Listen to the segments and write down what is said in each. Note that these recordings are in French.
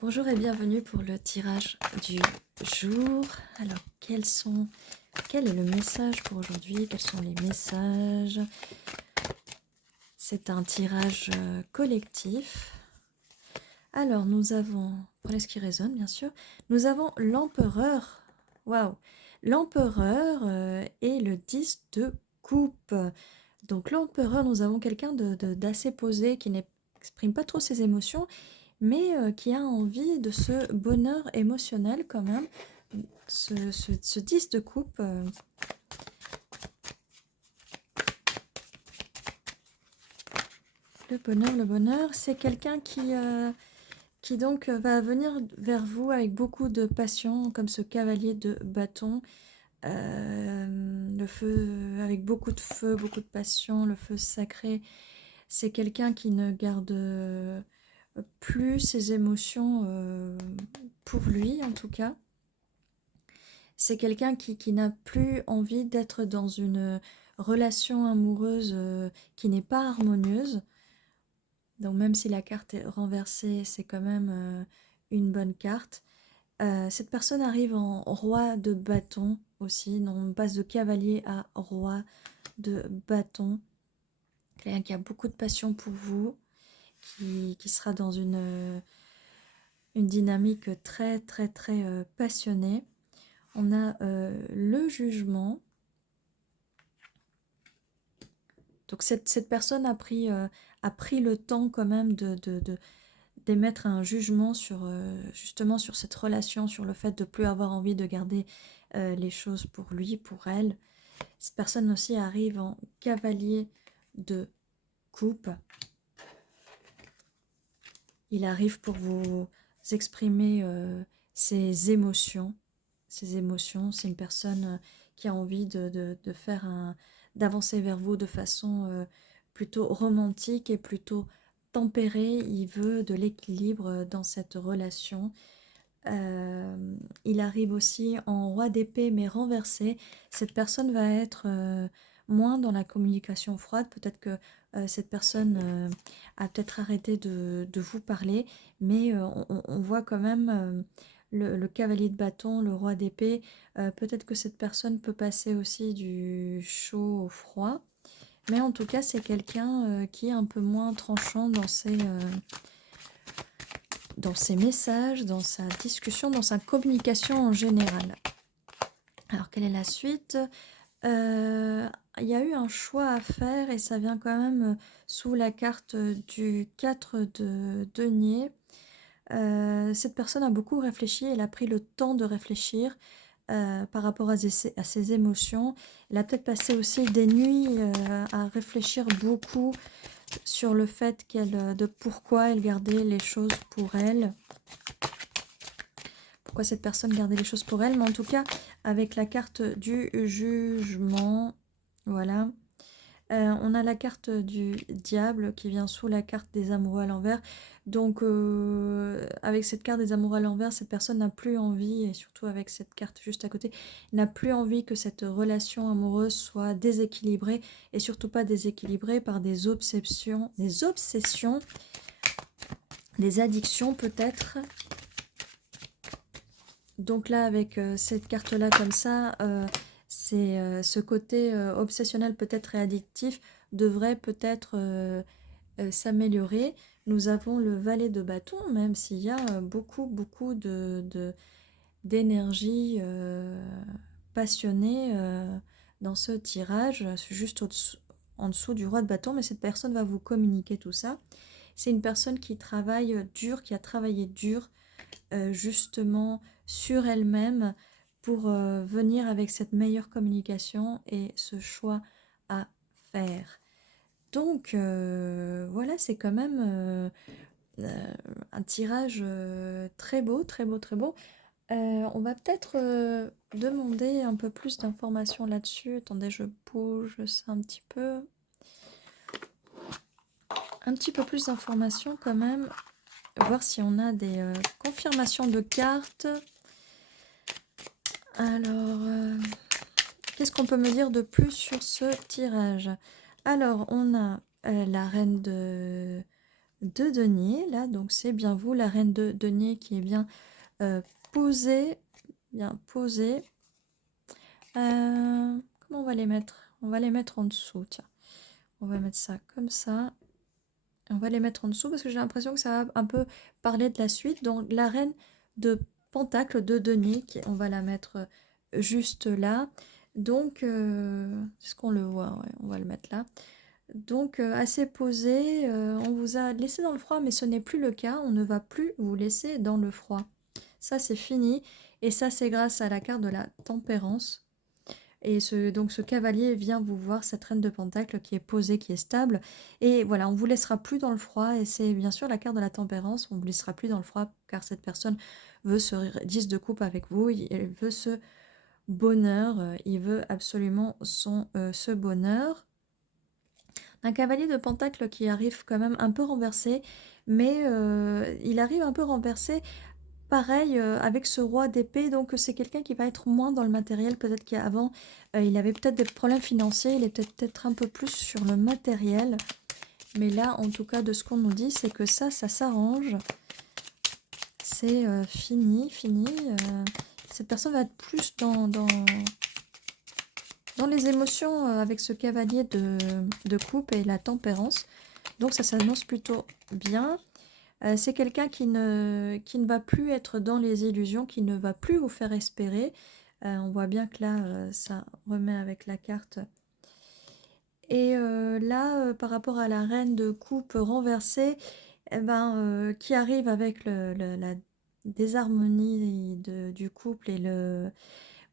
Bonjour et bienvenue pour le tirage du jour. Alors, quel est le message pour aujourd'hui? Quels sont les messages? C'est un tirage collectif. Alors, nous avons, prenez ce qui résonne bien sûr, nous avons l'empereur. Waouh! L'empereur et le 10 de coupe. Donc, l'empereur, nous avons quelqu'un d'assez posé qui n'exprime pas trop ses émotions mais qui a envie de ce bonheur émotionnel quand même. Ce 10 de coupe, le bonheur, c'est quelqu'un qui donc va venir vers vous avec beaucoup de passion, comme ce cavalier de bâton. Le feu, avec beaucoup de feu, beaucoup de passion, le feu sacré. C'est quelqu'un qui ne garde plus ses émotions pour lui en tout cas. C'est quelqu'un qui n'a plus envie d'être dans une relation amoureuse qui n'est pas harmonieuse. Donc même si la carte est renversée, c'est quand même une bonne carte. Cette personne arrive en roi de bâton aussi. Donc on passe de cavalier à roi de bâton. Quelqu'un qui a beaucoup de passion pour vous, qui sera dans une dynamique très très très passionnée. On a le jugement. Donc cette personne a pris le temps quand même d'émettre un jugement sur justement sur cette relation, sur le fait de ne plus avoir envie de garder les choses pour lui, pour elle. Cette personne aussi arrive en cavalier de coupe. Il arrive pour vous exprimer ses émotions. Ses émotions, c'est une personne qui a envie de faire d'avancer vers vous de façon plutôt romantique et plutôt tempérée. Il veut de l'équilibre dans cette relation. Il arrive aussi en roi d'épée mais renversé. Cette personne va être moins dans la communication froide. Peut-être que cette personne a peut-être arrêté de vous parler, mais on voit quand même le cavalier de bâton, le roi d'épée. Peut-être que cette personne peut passer aussi du chaud au froid. Mais en tout cas, c'est quelqu'un qui est un peu moins tranchant dans ses messages, dans sa discussion, dans sa communication en général. Alors, quelle est la suite? Il y a eu un choix à faire et ça vient quand même sous la carte du 4 de denier. Cette personne a beaucoup réfléchi, elle a pris le temps de réfléchir par rapport à ses émotions. Elle a peut-être passé aussi des nuits à réfléchir beaucoup sur le fait de pourquoi elle gardait les choses pour elle. Pourquoi cette personne gardait les choses pour elle. Mais en tout cas, avec la carte du jugement, voilà. On a la carte du diable qui vient sous la carte des amoureux à l'envers. Donc, avec cette carte des amoureux à l'envers, cette personne n'a plus envie, et surtout avec cette carte juste à côté, n'a plus envie que cette relation amoureuse soit déséquilibrée, et surtout pas déséquilibrée par des obsessions, des addictions peut-être. Donc là, avec cette carte-là comme ça, c'est ce côté obsessionnel peut-être et addictif devrait peut-être s'améliorer. Nous avons le valet de bâton, même s'il y a beaucoup d'énergie passionnée dans ce tirage, juste en dessous du roi de bâton, mais cette personne va vous communiquer tout ça. C'est une personne qui travaille dur, qui a travaillé dur justement sur elle-même pour venir avec cette meilleure communication et ce choix à faire. Donc voilà, c'est quand même un tirage très beau, très beau, très beau. On va peut-être demander un peu plus d'informations là-dessus. Attendez, je bouge ça un petit peu. Un petit peu plus d'informations quand même. Voir si on a des confirmations de cartes. Alors, qu'est-ce qu'on peut me dire de plus sur ce tirage? Alors, on a la reine de denier, là, donc c'est bien vous, la reine de denier qui est bien posée, bien posée. Comment on va les mettre? On va les mettre en dessous, tiens. On va mettre ça comme ça. On va les mettre en dessous parce que j'ai l'impression que ça va un peu parler de la suite. Donc la reine de Pentacle de denier, on va la mettre juste là. Donc, est-ce qu'on le voit? Ouais, on va le mettre là. Donc assez posé, on vous a laissé dans le froid, mais ce n'est plus le cas. On ne va plus vous laisser dans le froid. Ça, c'est fini. Et ça, c'est grâce à la carte de la tempérance. Et donc ce cavalier vient vous voir, cette reine de Pentacle qui est posée, qui est stable. Et voilà, on ne vous laissera plus dans le froid. Et c'est bien sûr la carte de la tempérance. On ne vous laissera plus dans le froid car cette personne veut ce 10 de coupe avec vous. Il veut ce bonheur. Il veut absolument ce bonheur. Un cavalier de Pentacle qui arrive quand même un peu renversé. Mais il arrive un peu renversé. Pareil avec ce roi d'épée, donc c'est quelqu'un qui va être moins dans le matériel, peut-être qu'avant il avait peut-être des problèmes financiers, il est peut-être un peu plus sur le matériel. Mais là, en tout cas, de ce qu'on nous dit, c'est que ça s'arrange. C'est fini. Cette personne va être plus dans les émotions avec ce cavalier de coupe et la tempérance. Donc ça s'annonce plutôt bien. C'est quelqu'un qui ne va plus être dans les illusions, qui ne va plus vous faire espérer. On voit bien que là, ça remet avec la carte. Et là, par rapport à la reine de coupe renversée, eh ben, qui arrive avec la désharmonie du couple et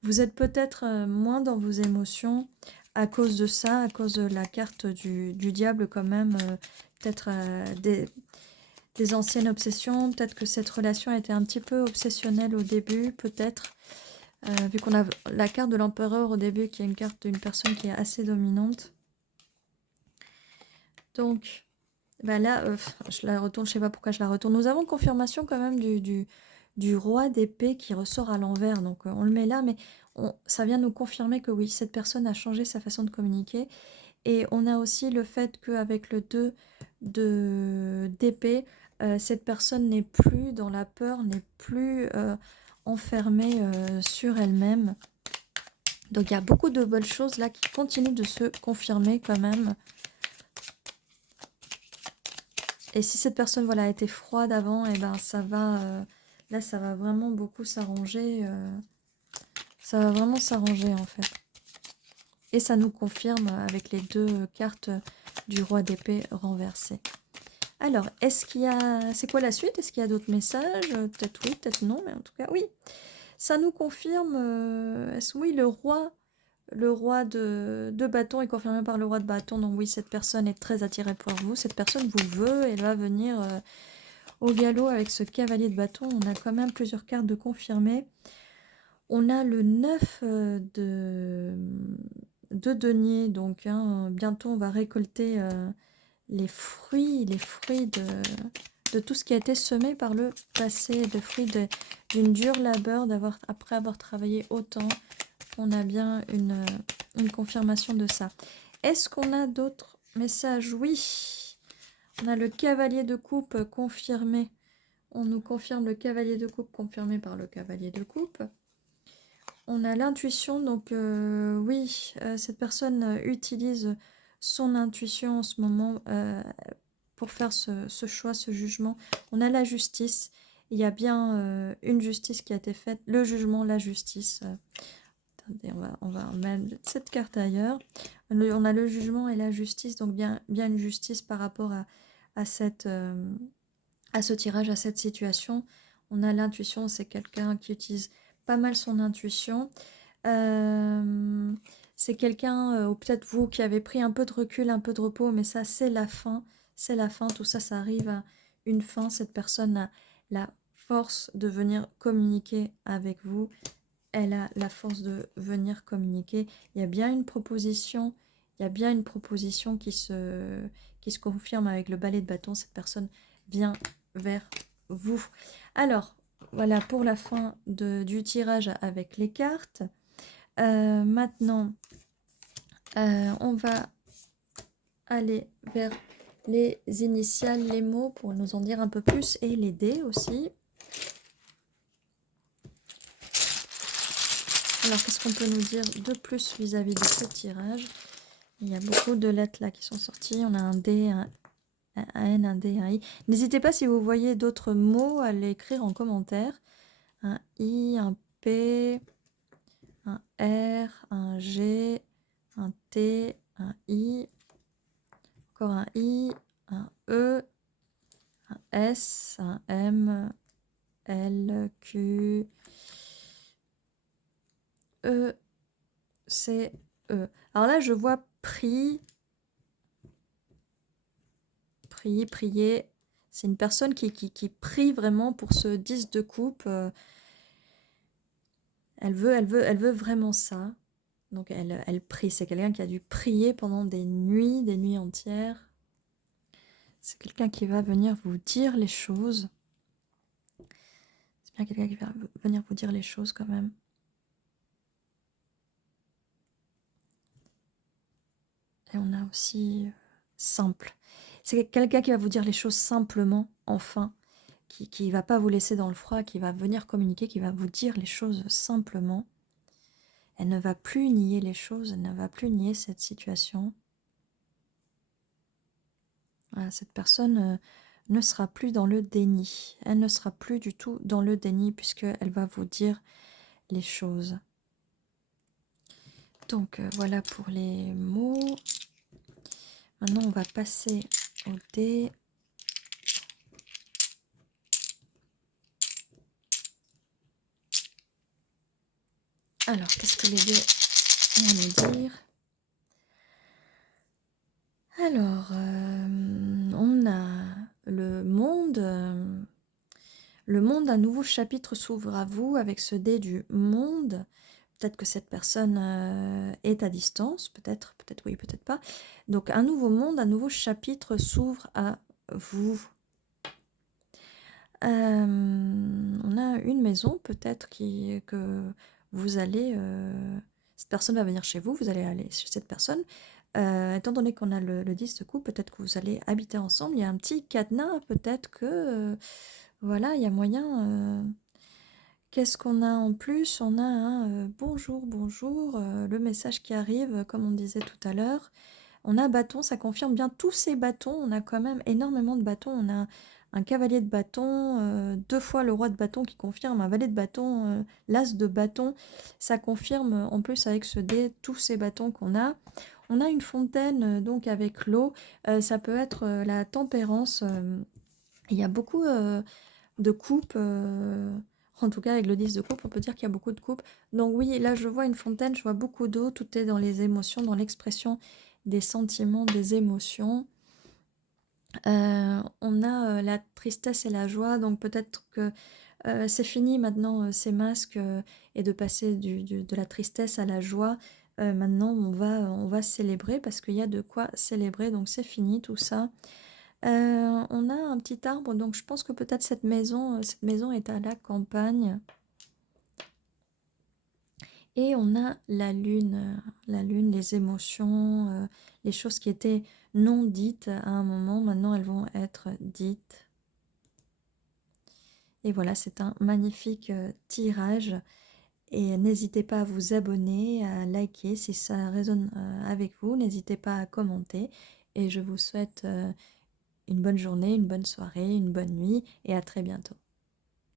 vous êtes peut-être moins dans vos émotions à cause de ça, à cause de la carte du diable quand même, peut-être des anciennes obsessions, peut-être que cette relation était un petit peu obsessionnelle au début, peut-être, vu qu'on a la carte de l'empereur au début, qui est une carte d'une personne qui est assez dominante. Donc, bah là, je la retourne, je sais pas pourquoi je la retourne. Nous avons confirmation quand même du roi d'épée qui ressort à l'envers, donc on le met là, mais ça vient nous confirmer que oui, cette personne a changé sa façon de communiquer. Et on a aussi le fait qu'avec le 2 d'épée, cette personne n'est plus dans la peur, n'est plus enfermée sur elle-même. Donc il y a beaucoup de bonnes choses là qui continuent de se confirmer quand même. Et si cette personne voilà, était froide avant, et ben ça va, là ça va vraiment beaucoup s'arranger. Ça va vraiment s'arranger en fait. Et ça nous confirme avec les 2 cartes du roi d'épée renversé. Alors, est-ce qu'il y a... C'est quoi la suite? Est-ce qu'il y a d'autres messages? Peut-être oui, peut-être non, mais en tout cas, oui. Ça nous confirme... oui, le roi de bâton est confirmé par le roi de bâton. Donc oui, cette personne est très attirée par vous. Cette personne vous veut. Elle va venir au galop avec ce cavalier de bâton. On a quand même plusieurs cartes de confirmer. On a le 9 de denier. Donc, bientôt, on va récolter... les fruits de tout ce qui a été semé par le passé, les fruits d'une dure labeur, après avoir travaillé autant. On a bien une confirmation de ça. Est-ce qu'on a d'autres messages? Oui. On a le cavalier de coupe confirmé. On nous confirme le cavalier de coupe confirmé par le cavalier de coupe. On a l'intuition, donc oui, cette personne utilise son intuition en ce moment pour faire ce choix, ce jugement. On a la justice. Il y a bien une justice qui a été faite. Le jugement, la justice. Attendez, on va mettre cette carte ailleurs. On a le jugement et la justice. Donc bien une justice par rapport à ce tirage, à cette situation. On a l'intuition. C'est quelqu'un qui utilise pas mal son intuition. C'est quelqu'un, ou peut-être vous, qui avez pris un peu de recul, un peu de repos. Mais ça, c'est la fin. C'est la fin, tout ça, ça arrive à une fin. Cette personne a la force de venir communiquer avec vous. Elle a la force de venir communiquer. Il y a bien une proposition, qui se confirme avec le balai de bâton. Cette personne vient vers vous. Alors, voilà pour la fin du tirage avec les cartes. Maintenant, on va aller vers les initiales, les mots pour nous en dire un peu plus et les dés aussi. Alors, qu'est-ce qu'on peut nous dire de plus vis-à-vis de ce tirage? Il y a beaucoup de lettres là qui sont sorties. On a un D, un N, un D, un I. N'hésitez pas si vous voyez d'autres mots à l'écrire en commentaire. Un I, un P, un R, un G, un T, un I, encore un I, un E, un S, un M, L, Q, E, C, E. Alors là, je vois prier. C'est une personne qui prie vraiment pour ce 10 de coupe. Elle veut vraiment ça. Donc elle prie. C'est quelqu'un qui a dû prier pendant des nuits entières. C'est quelqu'un qui va venir vous dire les choses. C'est bien quelqu'un qui va venir vous dire les choses quand même. Et on a aussi simple. C'est quelqu'un qui va vous dire les choses simplement, enfin. Qui ne va pas vous laisser dans le froid, qui va venir communiquer, qui va vous dire les choses simplement. Elle ne va plus nier les choses, elle ne va plus nier cette situation. Voilà, cette personne ne sera plus dans le déni. Elle ne sera plus du tout dans le déni puisqu'elle va vous dire les choses. Donc voilà pour les mots. Maintenant, on va passer au dé. Alors, qu'est-ce que les dés vont nous dire? Alors, on a le monde. Le monde, un nouveau chapitre s'ouvre à vous avec ce dé du monde. Peut-être que cette personne est à distance, peut-être oui, peut-être pas. Donc un nouveau monde, un nouveau chapitre s'ouvre à vous. On a une maison peut-être que vous allez... cette personne va venir chez vous, vous allez aller chez cette personne. Étant donné qu'on a le 10 de coupe, peut-être que vous allez habiter ensemble. Il y a un petit cadenas, peut-être que... voilà, il y a moyen... Qu'est-ce qu'on a en plus? On a un bonjour, bonjour, le message qui arrive, comme on disait tout à l'heure. On a bâton, ça confirme bien tous ces bâtons. On a quand même énormément de bâtons. On a un cavalier de bâton, 2 fois le roi de bâton qui confirme, un valet de bâton, l'as de bâton. Ça confirme en plus avec ce dé tous ces bâtons qu'on a. On a une fontaine donc avec l'eau. Ça peut être la tempérance. Il y a beaucoup de coupes. En tout cas, avec le 10 de coupe, on peut dire qu'il y a beaucoup de coupes. Donc oui, là, je vois une fontaine, je vois beaucoup d'eau. Tout est dans les émotions, dans l'expression des sentiments, des émotions. On a la tristesse et la joie. Donc peut-être que c'est fini maintenant ces masques et de passer de la tristesse à la joie. Maintenant, on va célébrer parce qu'il y a de quoi célébrer. Donc c'est fini tout ça. On a un petit arbre, donc je pense que peut-être cette maison est à la campagne. Et on a la lune, les émotions, les choses qui étaient non dites à un moment, maintenant elles vont être dites. Et voilà, c'est un magnifique tirage. Et n'hésitez pas à vous abonner, à liker si ça résonne avec vous. N'hésitez pas à commenter. Et je vous souhaite une bonne journée, une bonne soirée, une bonne nuit et à très bientôt.